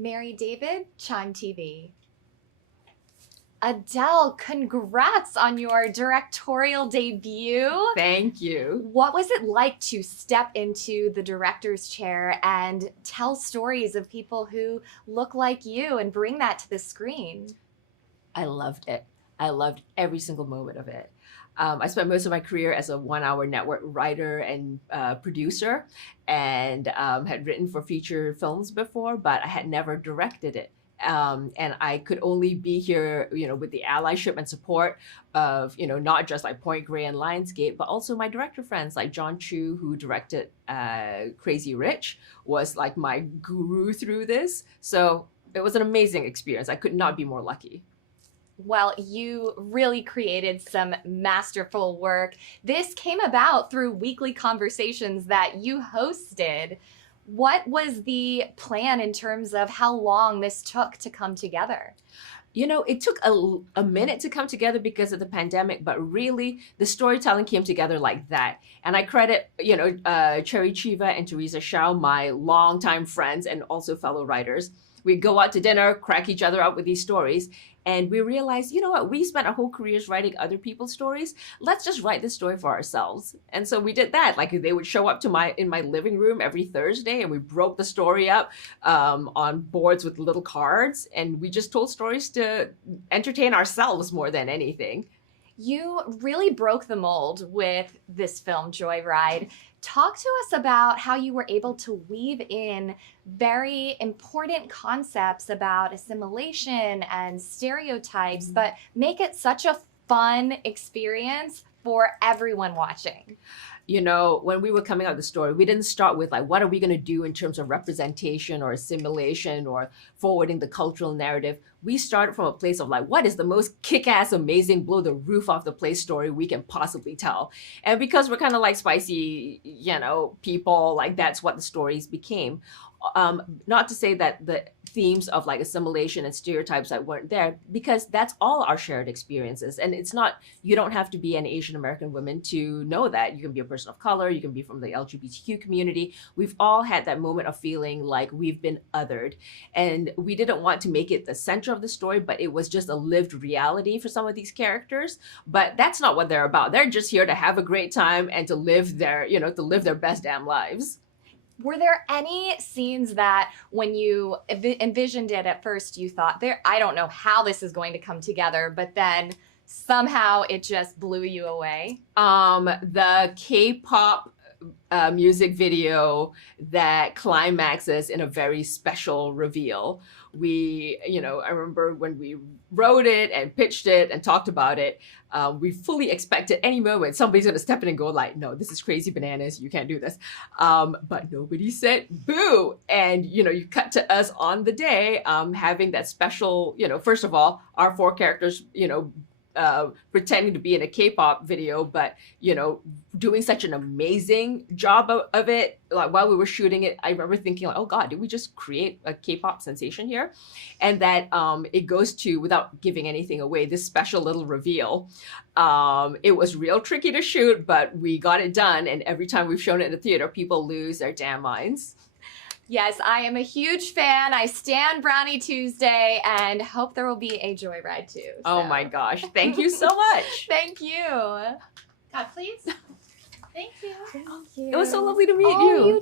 Mary David, ChimeTV. Adele, congrats on your directorial debut. Thank you. What was it like to step into the director's chair and tell stories of people who look like you and bring that to the screen? I loved it. I loved every single moment of it. I spent most of my career as a one-hour network writer and producer, and had written for feature films before, but I had never directed it. And I could only be here, with the allyship and support of, not just like Point Grey and Lionsgate, but also my director friends like John Chu, who directed Crazy Rich, was like my guru through this. So it was an amazing experience. I could not be more lucky. Well, you really created some masterful work. This came about through weekly conversations that you hosted. What was the plan in terms of how long this took to come together? It took a minute to come together because of the pandemic, but really the storytelling came together like that. And I credit, Cherry Chiva and Teresa Shao, my longtime friends and also fellow writers. We'd go out to dinner, crack each other up with these stories. And we realized, you know what, we spent our whole careers writing other people's stories. Let's just write this story for ourselves. And so we did that. Like they would show up to in my living room every Thursday, and we broke the story up on boards with little cards. And we just told stories to entertain ourselves more than anything. You really broke the mold with this film, Joyride. Talk to us about how you were able to weave in very important concepts about assimilation and stereotypes, but make it such a fun experience for everyone watching. When we were coming out with the story, we didn't start with like, what are we going to do in terms of representation or assimilation or forwarding the cultural narrative? We started from a place of like, what is the most kick-ass, amazing, blow the roof off the place story we can possibly tell? And because we're kind of like spicy, people, like that's what the stories became. Not to say that the themes of like assimilation and stereotypes that weren't there, because that's all our shared experiences. And it's not, you don't have to be an Asian American woman to know that. You can be a person of color, you can be from the LGBTQ community. We've all had that moment of feeling like we've been othered. And we didn't want to make it the center of the story, but it was just a lived reality for some of these characters. But that's not what they're about. They're just here to have a great time and to live their best damn lives. Were there any scenes that when you envisioned it at first, you thought, I don't know how this is going to come together, but then somehow it just blew you away? The K-pop music video that climaxes in a very special reveal. I remember when we wrote it and pitched it and talked about it, we fully expected any moment somebody's going to step in and go like, no, this is crazy bananas, you can't do this. But nobody said boo. And, you cut to us on the day having that special, first of all, our four characters, pretending to be in a K-pop video, but doing such an amazing job of it. Like while we were shooting it, I remember thinking like, oh God, did we just create a K-pop sensation here? And that it goes to, without giving anything away, this special little reveal. It was real tricky to shoot, but we got it done. And every time we've shown it in the theater, people lose their damn minds. Yes, I am a huge fan. I stan Brownie Tuesday and hope there will be a Joyride too. So. Oh my gosh. Thank you so much. Thank you. God, please. Thank you. Thank you. It was so lovely to meet Oh, you. You